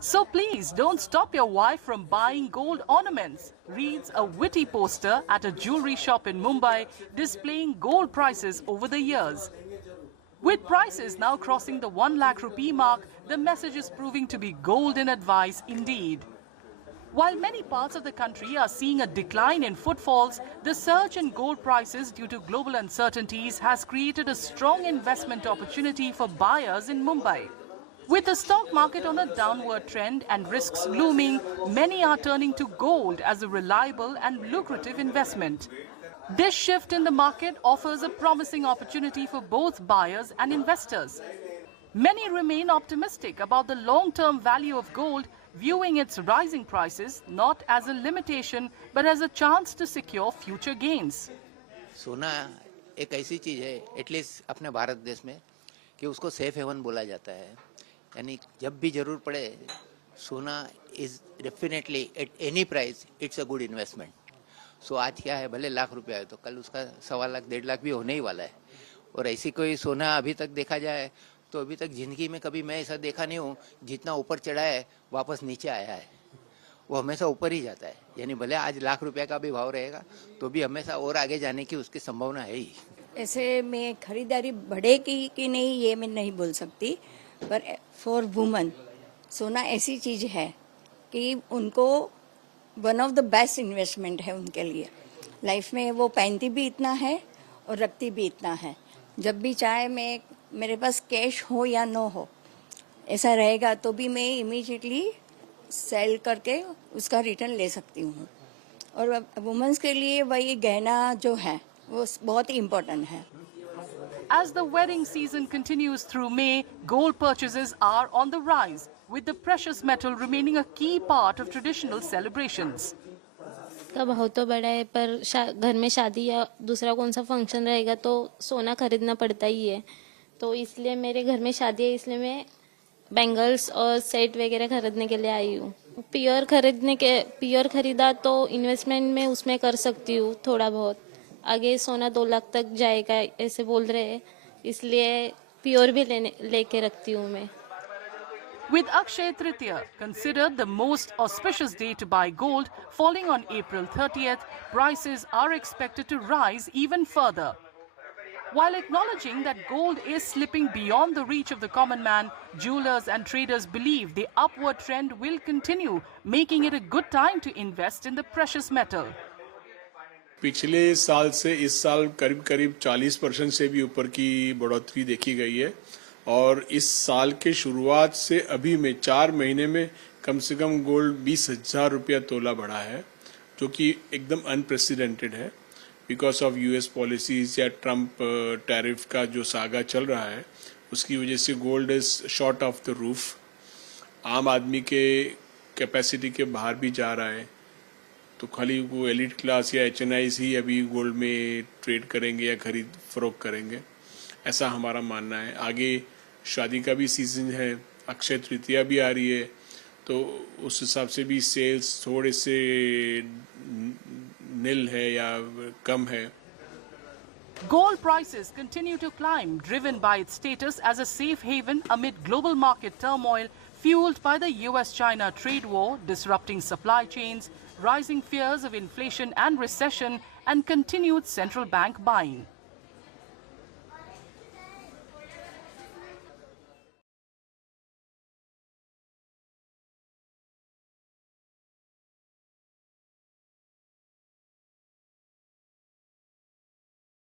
So please don't stop your wife from buying gold ornaments, reads a witty poster at a jewelry shop in Mumbai displaying gold prices over the years. With prices now crossing the 1 lakh rupee mark, the message is proving to be golden advice indeed. While many parts of the country are seeing a decline in footfalls, the surge in gold prices due to global uncertainties has created a strong investment opportunity for buyers in Mumbai. With the stock market on a downward trend and risks looming, many are turning to gold as a reliable and lucrative investment. This shift in the market offers a promising opportunity for both buyers and investors. Many remain optimistic about the long-term value of gold, viewing its rising prices not as a limitation but as a chance to secure future gains. सोना एक ऐसी चीज है at least अपने भारत देश में कि उसको सेफ हेवन बोला जाता है, यानी जब भी जरूर पड़े सोना is definitely at any price it's a good investment. So आज क्या है, भले लाख रुपया है तो कल उसका 1.25 लाख 1.5 लाख भी होने ही वाला है. और ऐसी कोई सोना अभी तक देखा जाए तो अभी तक जिंदगी में कभी मैं ऐसा देखा नहीं हूँ जितना ऊपर चढ़ा है वापस नीचे आया है. वो हमेशा ऊपर ही जाता है, यानी भले आज लाख रुपया का भी भाव रहेगा तो भी हमेशा और आगे जाने की उसकी संभावना है ही. ऐसे में खरीदारी बढ़ेगी कि नहीं ये मैं नहीं बोल सकती, पर फॉर वुमन सोना ऐसी चीज है कि उनको one of the best investment है उनके लिए. लाइफ में वो पहनती भी इतना है और रखती भी इतना है. जब भी चाहे मैं मेरे पास कैश हो या नो हो ऐसा रहेगा तो भी मैं इमीडिएटली सेल करके उसका रिटर्न ले सकती हूँ. और वुमेन्स के लिए वही गहना जो है वो बहुत ही इम्पोर्टेंट है. As the wedding season continues through May, gold purchases are on the rise, with the precious metal remaining a key part of traditional celebrations. का भाव तो बढ़ा है पर घर में शादी या दूसरा कौन सा फंक्शन रहेगा तो सोना खरीदना पड़ता ही है. तो इसलिए मेरे घर में शादी है, इसलिए मैं बैंगल्स और सेट वगैरह खरीदने के लिए आई हूँ. पियोर खरीदा तो इन्वेस्टमेंट में उसमें कर सकती हूँ थोड़ा बहुत. आगे सोना 2 लाख तक जाएगा ऐसे बोल रहे हैं, इसलिए पियोर भी लेके रखती हूँ मैं. With Akshay Tritiya considered the most auspicious day to buy gold, falling on April 30th, prices are expected to rise even further. While acknowledging that gold is slipping beyond the reach of the common man, jewelers and traders believe the upward trend will continue, making it a good time to invest in the precious metal. पिछले साल से इस साल करीब 40% से भी ऊपर की बढ़ोतरी देखी गई है. और इस साल के शुरुआत से अभी में 4 महीने में कम से कम गोल्ड 20,000 रुपया तोला बढ़ा है, जो कि एकदम अनप्रेसिडेंटेड है. बिकॉज ऑफ यूएस पॉलिसीज या ट्रम्प टैरिफ का जो सागा चल रहा है उसकी वजह से gold is short of the roof. आम आदमी के कैपेसिटी के बाहर भी जा रहा है. तो खाली वो एलिट क्लास या एचएनआईज ही अभी गोल्ड में ट्रेड करेंगे या खरीद फरोख्त करेंगे, ऐसा हमारा मानना है. आगे शादी का भी सीजन है, अक्षय तृतीया भी आ रही है, तो उस हिसाब से भी सेल्स थोड़े से नील है या कम है. Gold prices continue to climb, driven by its status as a safe haven amid global market turmoil fueled by the US-China trade war, disrupting supply chains, rising fears of inflation and recession, and continued central bank buying.